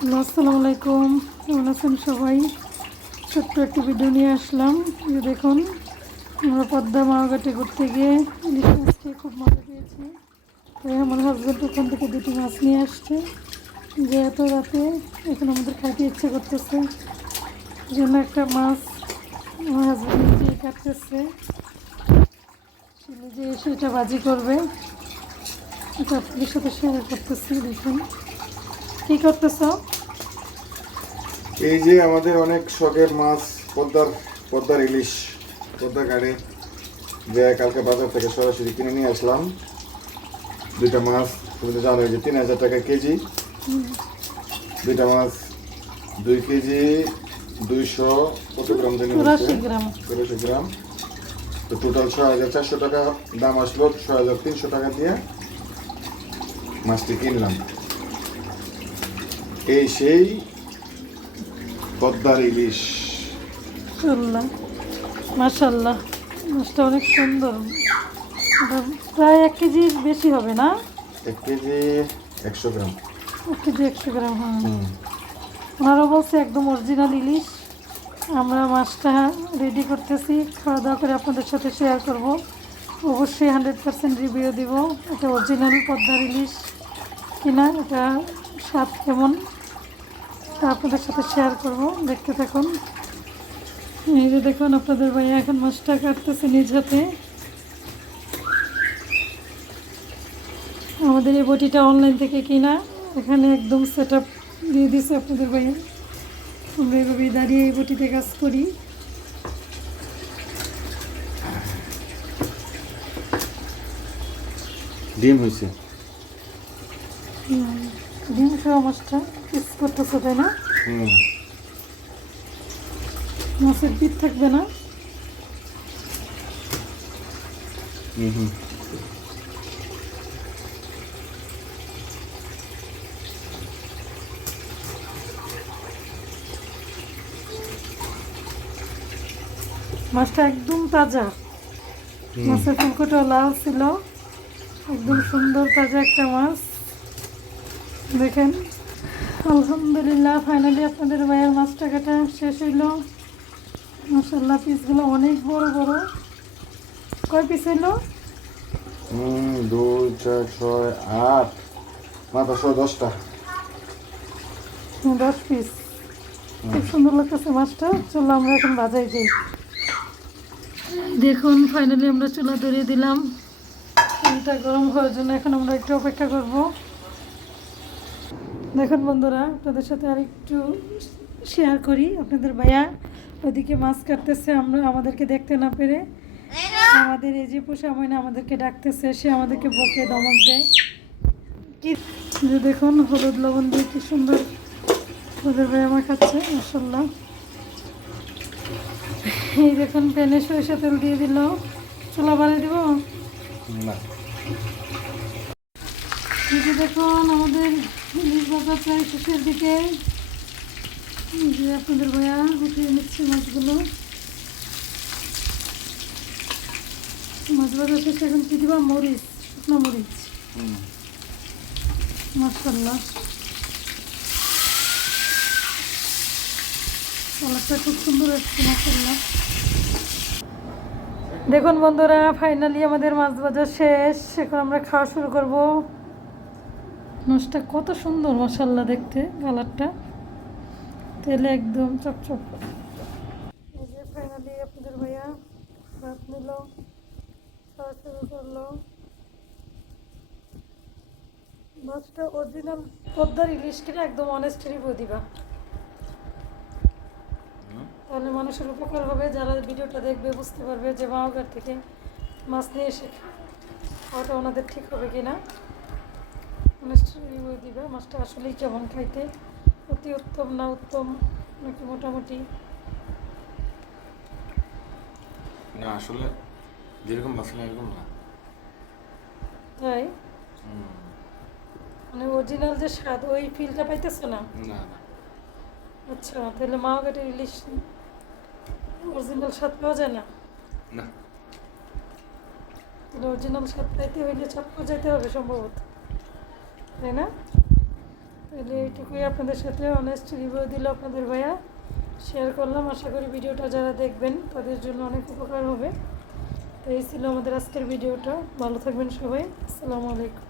আসসালামু আলাইকুম, কেমন আছেন সবাই? ছোট্ট একটি ভিডিও নিয়ে আসলাম। যে দেখুন, আমরা পদ্মা মাওঘাটে ঘুরতে গিয়ে ইলিশ মাছ খেয়ে খুব মজা পেয়েছি। তাই আমার হাজব্যান্ড ওখান থেকে দুটি মাছ নিয়ে আসছে, যে এত রাতে এখন আমাদের খাইতে ইচ্ছে করতেছে। এই জন্য একটা মাছ আমার হাজব্যান্ড নিজেই কাটতেছে, সে নিজে এসে এটা ভাজি করবে। এটা আপনাদের সাথে শেয়ার করতেছি। দেখুন কী করতেছ? এই যে আমাদের অনেক শখের মাছ, পদ্মার ইলিশ, পদ্মা গাড়ি যে কালকে বাজার থেকে সরাসরি কিনে নিয়ে আসলাম। দুইটা মাছ তুমি তো জানো যে 3,000 টাকা কেজি। দুইটা মাছ 2 কেজি 200 কত গ্রাম জানি 84 গ্রাম। 200 গ্রাম। তো টোটাল 6,400 টাকা দাম আসলো। 6,300 টাকা দিয়ে মাছটি কিনলাম। এই সেই পদ্মার ইলিশ। মাশাল্লাহ, মাছটা অনেক সুন্দর। এটা প্রায় 1 কেজির বেশি হবে না? 1 কেজি 100 গ্রাম। 1 কেজি 100 গ্রাম, হ্যাঁ। ওনারা বলছে একদম অরিজিনাল ইলিশ। আমরা মাছটা রেডি করতেছি, খাওয়া দাওয়া করে আপনাদের সাথে শেয়ার করব। অবশ্যই 100% রিভিউ দিব এটা অরিজিনাল পদ্মার ইলিশ কিনা, এটা স্বাদ কেমন তা আপনাদের সাথে শেয়ার করব। দেখতে থাকুন। এই যে দেখুন, আপনাদের ভাইয়া এখন মাছটা কাটতেছে নিজ হাতে। আমাদের এই বটিটা অনলাইন থেকে কিনা, এখানে একদম সেট আপ দিয়ে দিছে আপনাদের ভাইয়া। আমরা এভাবেই দাঁড়িয়ে এই বটিতে কাজ করি। ডিম হয়েছে। ডিম খাওয়া মাছটা পিস করতেছে, তাই না? মাছের পিঠ থাকবে না? মাছটা একদম তাজা, মাছের ফুলকোটাও লাল ছিল, একদম সুন্দর তাজা একটা মাছ। দেখেন, আলহামদুলিল্লাহ ফাইনালি আপনাদের ভাইয়ের মাছটা কাটা শেষ হইল। মাশাল্লাহ, পিসগুলো অনেক বড় বড়। কয় পিস হইলো? 2, 4, 6, 8, মাথা সহ 10টা। 10 পিস। খুব সুন্দর লাগতেছে মাছটা। চলো আমরা এখন বাজাই যাই। দেখুন, ফাইনালি আমরা চুলা ধরিয়ে দিলাম। তেলটা গরম হওয়ার জন্য এখন আমরা একটু অপেক্ষা করব। দেখুন বন্ধুরা, আপনাদের সাথে আর একটু শেয়ার করি। আপনাদের ভাইয়া ওইদিকে মাছ কাটতেছে, আমরা আমাদেরকে দেখতে না পেরে আমাদের এই যে পোষা ময়না আমাদেরকে ডাকতেছে, সে আমাদেরকে বকে ধমক দেয়। কি যে দেখুন, হলুদ লবণ দিয়ে কি সুন্দর ওদের ভাইয়া আমার খাচ্ছে, মাশাল্লাহ। এই দেখুন, প্যানে সরিষা তেল দিয়ে দিল। চুলা বানিয়ে দিব না। এই যে দেখুন, আমাদের ইলিশ ভাজা প্রায় শেষের দিকে। যে আপনাদের ভাইয়া উঠিয়ে নিচ্ছে মাছগুলো। মাছ ভাজা শেষে এখন কি দিবা? মরিচ, শুকনো মরিচ। মাশাল্লাহ, কালারটা খুব সুন্দর হচ্ছে, মাশাল্লাহ। দেখুন বন্ধুরা, ফাইনালি আমাদের মাছ ভাজা শেষ। এখন আমরা খাওয়া শুরু করব। মাছটা কত সুন্দর, মাশাল্লাহ, দেখতে কালারটা তেলে একদম চপচপ। এই যে ফাইনালি আপনাদের ভাইয়া ভাত নিল, খাওয়া শুরু করলো। মাছটা অরিজিনাল পদ্মার ইলিশ কিনা একদম অনেস্ট রিভিউ দিবা, তাহলে মানুষের উপকার হবে। যারা ভিডিওটা দেখবে বুঝতে পারবে যে মাওঘাট থেকে মাছ নিয়ে এসে খাওয়াটা ওনাদের ঠিক হবে কিনা। অনেস্ট রিভিউ দিবে মাছটা আসলেই কেমন খাইতে, অতি উত্তম না উত্তম নাকি মোটামুটি। না, আসলে যেরকম মশলা এরকম না। তাই মানে অরিজিনাল যে স্বাদ ওই ফিলটা পাইতেছো না? না না। আচ্ছা, তাহলে মাওঘাটের ইলিশ অরিজিনাল স্বাদ পাওয়া যায় না? না। তাহলে অরিজিনাল স্বাদ পাইতে হইলে চাঁদপুর যেতে হবে সম্ভবত, তাই না? তাহলে এইটুকুই আপনাদের সাথে অনেস্ট রিভিউ দিল আপনাদের ভাইয়া, শেয়ার করলাম। আশা করি ভিডিওটা যারা দেখবেন তাদের জন্য অনেক উপকার হবে। তো এই ছিল আমাদের আজকের ভিডিওটা। ভালো থাকবেন সবাই। আসসালামু আলাইকুম।